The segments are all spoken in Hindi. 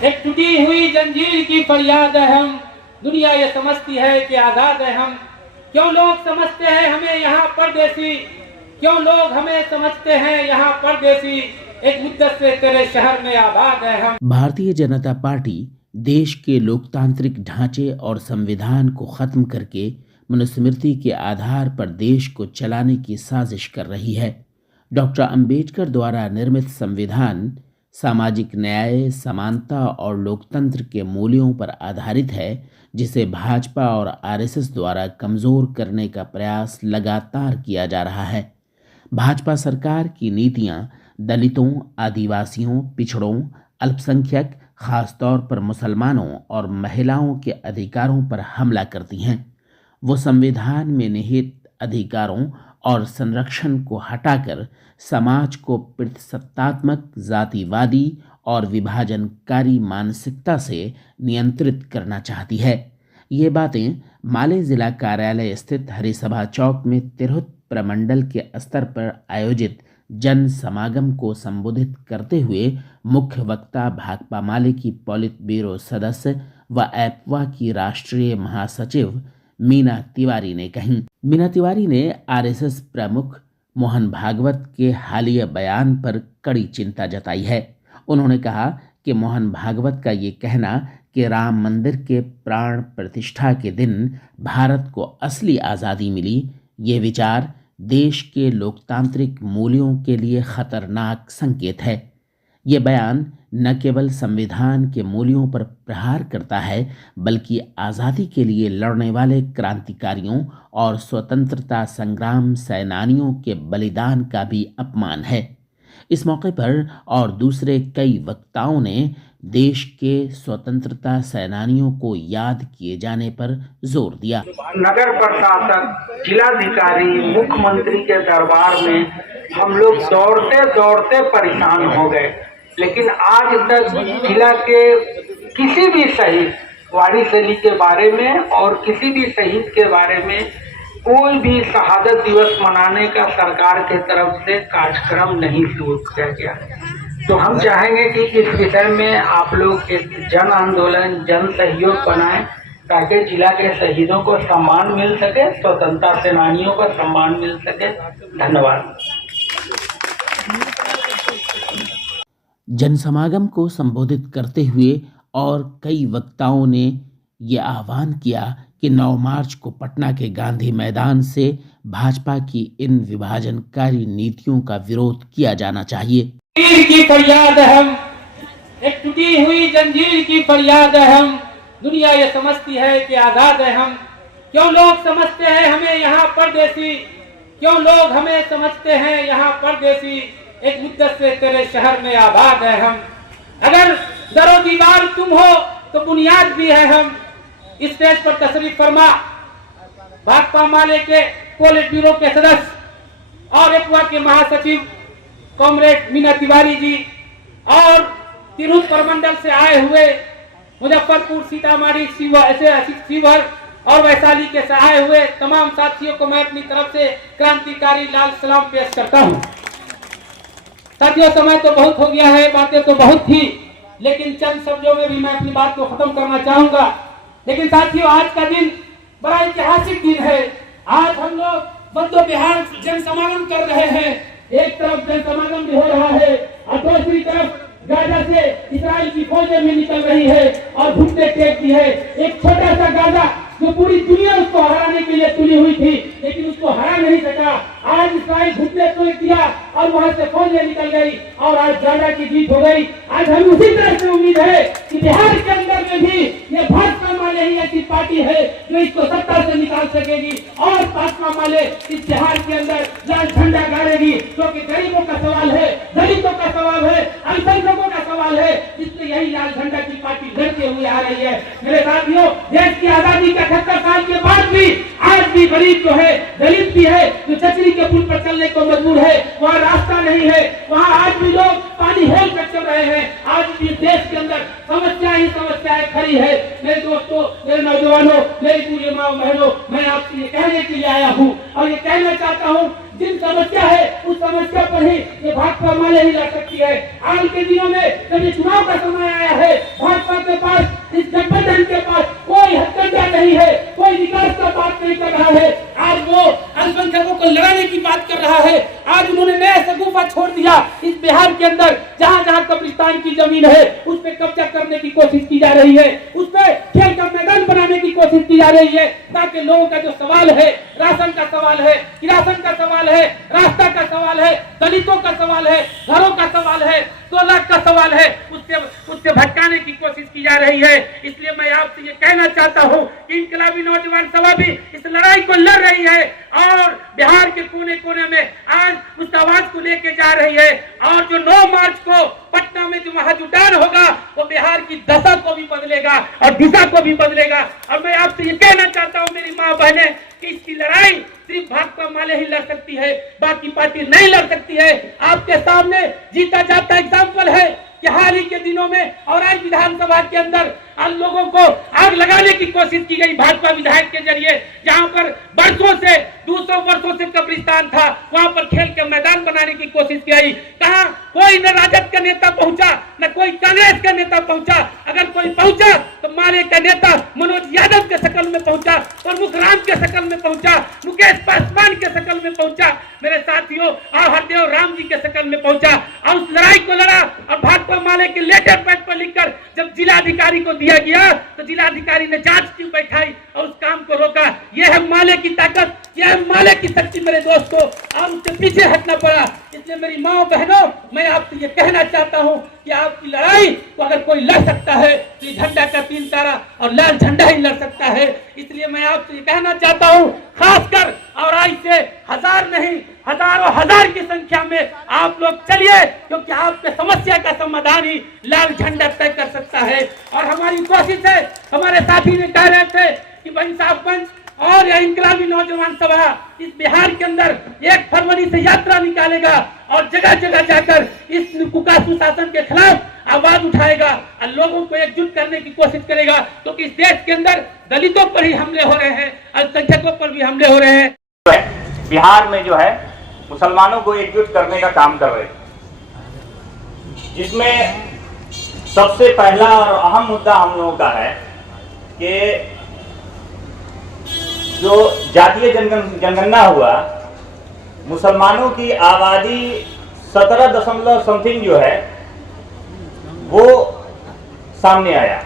एक टूटी हुई जंजीर की फरियाद है हम, दुनिया ये समझती है कि आजाद है हम। क्यों लोग समझते हैं हमें यहाँ परदेसी, क्यों लोग हमें समझते हैं यहाँ परदेसी, एक मुद्दत से तेरे शहर में आबाद है हम। भारतीय जनता पार्टी देश के लोकतांत्रिक ढांचे और संविधान को खत्म करके मनुस्मृति के आधार पर देश को चलाने की साजिश कर रही है। डॉक्टर अंबेडकर द्वारा निर्मित संविधान सामाजिक न्याय, समानता और लोकतंत्र के मूल्यों पर आधारित है, जिसे भाजपा और आरएसएस द्वारा कमजोर करने का प्रयास लगातार किया जा रहा है। भाजपा सरकार की नीतियां दलितों, आदिवासियों, पिछड़ों, अल्पसंख्यक, खासतौर पर मुसलमानों और महिलाओं के अधिकारों पर हमला करती हैं। वो संविधान में निहित अधिकारों और संरक्षण को हटाकर समाज को प्रतिसत्तात्मक, जातिवादी और विभाजनकारी मानसिकता से नियंत्रित करना चाहती है। ये बातें माले जिला कार्यालय स्थित हरिसभा चौक में तिरहुत प्रमंडल के स्तर पर आयोजित जन समागम को संबोधित करते हुए मुख्य वक्ता भाकपा माले की पॉलिट ब्यूरो सदस्य व एपवा की राष्ट्रीय महासचिव मीना तिवारी ने कही। मीना तिवारी ने आरएसएस प्रमुख मोहन भागवत के हालिया बयान पर कड़ी चिंता जताई है। उन्होंने कहा कि मोहन भागवत का ये कहना कि राम मंदिर के प्राण प्रतिष्ठा के दिन भारत को असली आज़ादी मिली, ये विचार देश के लोकतांत्रिक मूल्यों के लिए खतरनाक संकेत है। ये बयान न केवल संविधान के मूल्यों पर प्रहार करता है, बल्कि आज़ादी के लिए लड़ने वाले क्रांतिकारियों और स्वतंत्रता संग्राम सेनानियों के बलिदान का भी अपमान है। इस मौके पर और दूसरे कई वक्ताओं ने देश के स्वतंत्रता सेनानियों को याद किए जाने पर जोर दिया। नगर प्रशासक, जिलाधिकारी, मुख्यमंत्री के दरबार में हम लोग दौड़ते दौड़ते परेशान हो गए, लेकिन आज तक जिला के किसी भी शहीद, वाड़ी शैली के बारे में और किसी भी शहीद के बारे में कोई भी शहादत दिवस मनाने का सरकार के तरफ से कार्यक्रम नहीं शुरू किया गया। तो हम चाहेंगे कि इस विषय में आप लोग एक जन आंदोलन, जन सहयोग बनाएं, ताकि जिला के शहीदों को सम्मान मिल सके, स्वतंत्रता सेनानियों को सम्मान मिल सके। धन्यवाद। जनसमागम को संबोधित करते हुए और कई वक्ताओं ने ये आह्वान किया कि 9 मार्च को पटना के गांधी मैदान से भाजपा की इन विभाजनकारी नीतियों का विरोध किया जाना चाहिए। जंजीर की फरियाद है हम, एक टूटी हुई जंजीर की फरियाद है हम, दुनिया ये समझती है कि आजाद है हम। क्यों लोग समझते हैं हमें यहाँ परदेसी, क्यों लोग हमें समझते हैं यहाँ परदेसी, एक मुद्दत से तेरे शहर में आबाद है हम। अगर दरो दीवार तुम हो तो बुनियाद भी है हम। इस स्टेज पर तशरीफ फरमा भाकपा माले के पॉलिट ब्यूरो के सदस्य और एपवा के महासचिव कॉमरेड मीना तिवारी जी और तिरहुत प्रमंडल से आए हुए मुजफ्फरपुर, सीतामढ़ी, शिवहर और वैशाली के से आए हुए तमाम साथियों को मैं अपनी तरफ से क्रांतिकारी लाल सलाम पेश करता हूं। साथियों, समय तो बहुत हो गया है, बातें तो बहुत थी, लेकिन चंद शब्दों में भी मैं अपनी बात को खत्म करना चाहूंगा। लेकिन साथियों, आज का दिन बड़ा ऐतिहासिक दिन है। आज हम लोग बंदो बिहार जन समागम कर रहे हैं। एक तरफ जन समागम भी हो रहा है और दूसरी तरफ गाजा से इस्राइल की फौजें भी निकल रही है और घुटने टेकती है। एक छोटा सा गाजा जो पूरी दुनिया उसको हराने के लिए तुली हुई थी, लेकिन उसको हरा नहीं सका। आज इस्राइल घुटने तोड़ दिया और वहां से फौजें निकल गई और आज गाजा की जीत हो गई। आज हमें उसी तरह से उम्मीद है कि बिहार के अंदर में भी ये भाजपा माले ही ऐसी पार्टी है जो इसको सत्ता से निकाल सकेगी और भाजपा माले इस बिहार के अंदर लाल झंडा गाड़ेगी, क्योंकि गरीबों का सवाल है, दलितों का सवाल है, अल्पसंख्यकों का सवाल है, इसलिए यही लाल झंडा की पार्टी लड़ते हुए आ रही है। मेरे साथियों, देश की आजादी का 78 साल के बाद भी आज भी गरीब जो है, दलित भी है, जो चचरी के पुल पर चलने को मजबूर है, वहाँ रास्ता नहीं है, वहाँ आज भी लोग पानी हेल कर चल रहे हैं। आज भी देश के अंदर समस्या ही समस्याएं खड़ी है। मेरे दोस्तों, मेरे नौजवानों, मेरी पूरी माँ बहनों, मैं आपसे ये कहने के लिए आया हूँ और ये कहना चाहता हूँ, जिन समस्या है उस समस्या पर ही ये भाजपा माले ही लड़ सकती है। आज के दिनों में जब ये चुनाव का समय आया है, उस पर कब्जा करने की कोशिश की जा रही है, उस पर खेल का मैदान बनाने की कोशिश की जा रही है, ताकि लोगों का जो सवाल है, राशन का सवाल है, किरासन का सवाल है, रास्ता का सवाल है, दलितों का सवाल है, घरों का सवाल है, 2 लाख का सवाल है, उससे भटकाने की कोशिश की जा रही है। इसलिए मैं आपसे ये कहना चाहता हूँ कि इनकलाबी नौजवान सभा भी इस लड़ाई को लड़ रही है और बिहार के कोने कोने में आज उस आवाज को लेके जा रही है। और जो 9 मार्च को पटना में जो महाजुटान होगा वो बिहार की दशा को भी बदलेगा और दिशा को भी बदलेगा। और मैं आपसे ये कहना चाहता हूँ मेरी माँ बहने कि इसकी लड़ाई सिर्फ भाकपा माले ही लड़ सकती है, बाकी पार्टी नहीं लड़ सकती है। आपके सामने जीता जाता एग्जाम्पल है कि हाल ही के दिनों में और आज विधानसभा के अंदर आज लोगों को आग लगाने की कोशिश की गई भाजपा विधायक के जरिए, जहां पर वर्षों से 200 वर्षों से कब्रिस्तान था, वहां पर खेल के मैदान बनाने की कोशिश की गई। कहा कोई न राजद का नेता पहुंचा, न कोई कांग्रेस का नेता पहुंचा, अगर कोई पहुंचा तो माले का नेता मनोज यादव के शक्ल में पहुंचा, प्रमुख राम के शक्ल में पहुंचा, मुकेश पासवान के शक्ल में पहुंचा, मेरे साथियों हरदेव राम जी के शक्ल में पहुंचा और उस लड़ाई को लड़ा। और भाजपा माले के लेटर पैड पर लिखकर जब जिलाधिकारी को दिया गया तो जिलाधिकारी ने जांच टीम बैठाई और उस काम को रोका। यह है माले की ताकत, यह है माले की शक्ति मेरे दोस्तों, और उससे पीछे हटना पड़ा। इसलिए मेरी माँ बहनों, मैं आपसे ये कहना चाहता हूँ कि आपकी लड़ाई को अगर कोई लड़ सकता है तो ये झंडा का 3 तारा और लाल झंडा ही लड़ सकता है। इसलिए मैं आपसे ये कहना चाहता हूँ, खासकर और आज से 1000 नहीं हजारों हजार की संख्या में आप लोग चलिए, क्योंकि आपके समस्या का समाधान ही लाल झंडा तय कर सकता है। और हमारी कोशिश है, हमारे साथी ने कह रहे थे कि भाई साहब मंच और यह इनकलाबी नौजवान सभा इस बिहार के अंदर 1 फरवरी से यात्रा निकालेगा और जगह जगह जाकर इस कुकासू शासन के खिलाफ आवाज उठाएगा और लोगों को एकजुट करने की कोशिश करेगा, क्योंकि इस देश के अंदर दलितों पर ही हमले हो रहे हैं, अल्पसंख्यकों पर भी हमले हो रहे हैं। बिहार में जो है मुसलमानों को एकजुट करने का काम कर रहे हैं, जिसमें सबसे पहला और अहम मुद्दा हम लोगों का है कि जो जातीय जनगणना हुआ, मुसलमानों की आबादी 17 समथिंग जो है वो सामने आया,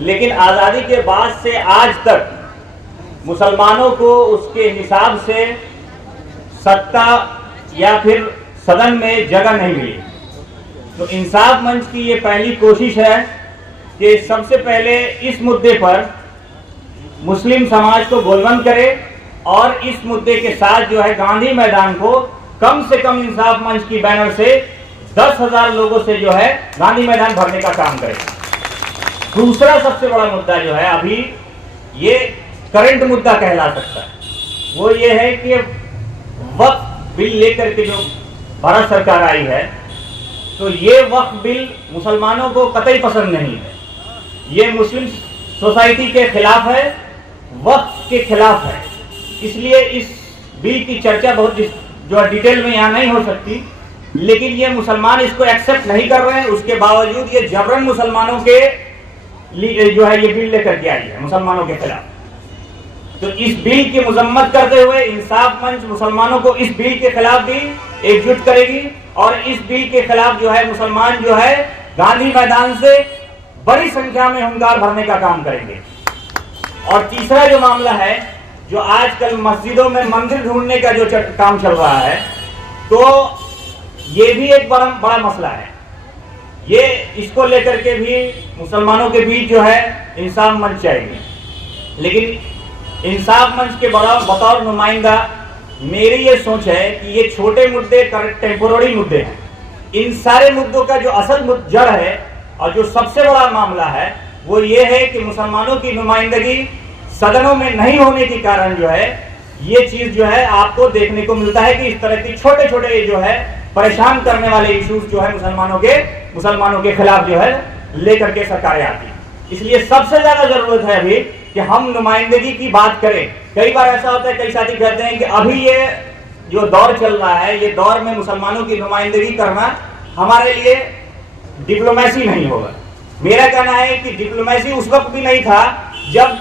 लेकिन आज़ादी के बाद से आज तक मुसलमानों को उसके हिसाब से सत्ता या फिर सदन में जगह नहीं मिली। तो इंसाफ मंच की ये पहली कोशिश है कि सबसे पहले इस मुद्दे पर मुस्लिम समाज को गोलबंद करे और इस मुद्दे के साथ जो है गांधी मैदान को कम से कम इंसाफ मंच की बैनर से 10,000 लोगों से जो है गांधी मैदान भरने का काम करे। दूसरा सबसे बड़ा मुद्दा जो है अभी ये करंट मुद्दा कहला सकता है, वो ये है कि वक्फ बिल लेकर के जो भारत सरकार आई है, तो ये वक्फ बिल मुसलमानों को कतई पसंद नहीं है। ये मुस्लिम सोसाइटी के खिलाफ है, वक्फ के खिलाफ है। इसलिए इस बिल की चर्चा बहुत जो डिटेल में यहाँ नहीं हो सकती, लेकिन ये मुसलमान इसको एक्सेप्ट नहीं कर रहे हैं। उसके बावजूद ये जबरन मुसलमानों के जो है ये बिल लेकर के आई है मुसलमानों के खिलाफ। तो इस बिल की मजम्मत करते हुए इंसाफ मंच मुसलमानों को इस बिल के खिलाफ भी एकजुट करेगी और इस बिल के खिलाफ जो है मुसलमान जो है गांधी मैदान से बड़ी संख्या में हुंकार भरने का काम करेंगे। और तीसरा जो मामला है, जो आजकल मस्जिदों में मंदिर ढूंढने का जो काम चल रहा है, तो ये भी एक बड़ा मसला है। ये इसको लेकर के भी मुसलमानों के बीच जो है इंसाफ मंच चाहिए। लेकिन इंसाफ मंच के बतौर नुमाइंदा मेरी ये सोच है कि ये छोटे मुद्दे टेम्पोररी मुद्दे हैं। इन सारे मुद्दों का जो असल जड़ है और जो सबसे बड़ा मामला है वो ये है कि मुसलमानों की नुमाइंदगी सदनों में नहीं होने के कारण जो है ये चीज जो है आपको देखने को मिलता है कि इस तरह की छोटे छोटे जो है परेशान करने वाले इश्यूज जो है मुसलमानों के खिलाफ जो है लेकर के सरकारें आती हैं। इसलिए सबसे ज्यादा जरूरत है अभी कि हम नुमाइंदगी की बात करें। कई बार ऐसा होता है, कई साथी कहते हैं कि अभी ये जो दौर चल रहा है, ये दौर में मुसलमानों की नुमाइंदगी करना हमारे लिए डिप्लोमेसी नहीं होगा। मेरा कहना है कि डिप्लोमेसी उस वक्त भी नहीं था जब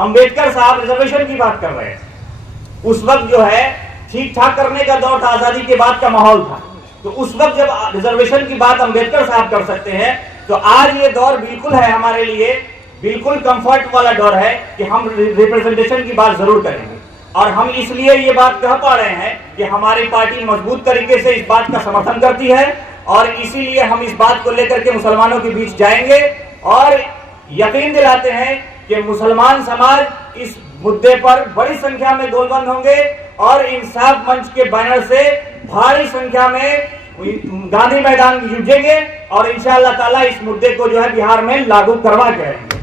अंबेडकर साहब रिजर्वेशन की बात कर रहे थे। उस वक्त जो है ठीक ठाक करने का दौर था, आजादी के बाद का माहौल था। तो उस वक्त जब रिजर्वेशन की बात अंबेडकर साहब कर सकते हैं, तो आज ये दौर बिल्कुल है हमारे लिए, बिल्कुल कंफर्ट वाला दौर है कि हम रिप्रेजेंटेशन की बात जरूर करेंगे। और हम इसलिए ये बात कह पा रहे हैं कि हमारी पार्टी मजबूत तरीके से इस बात का समर्थन करती है, और इसीलिए हम इस बात को लेकर के मुसलमानों के बीच जाएंगे और यकीन दिलाते हैं कि मुसलमान समाज इस मुद्दे पर बड़ी संख्या में गोलबंद होंगे और इंसाफ मंच के बैनर से भारी संख्या में गांधी मैदान में जुटेंगे और इंशाअल्लाह ताला इस मुद्दे को जो है बिहार में लागू करवा के रहेंगे।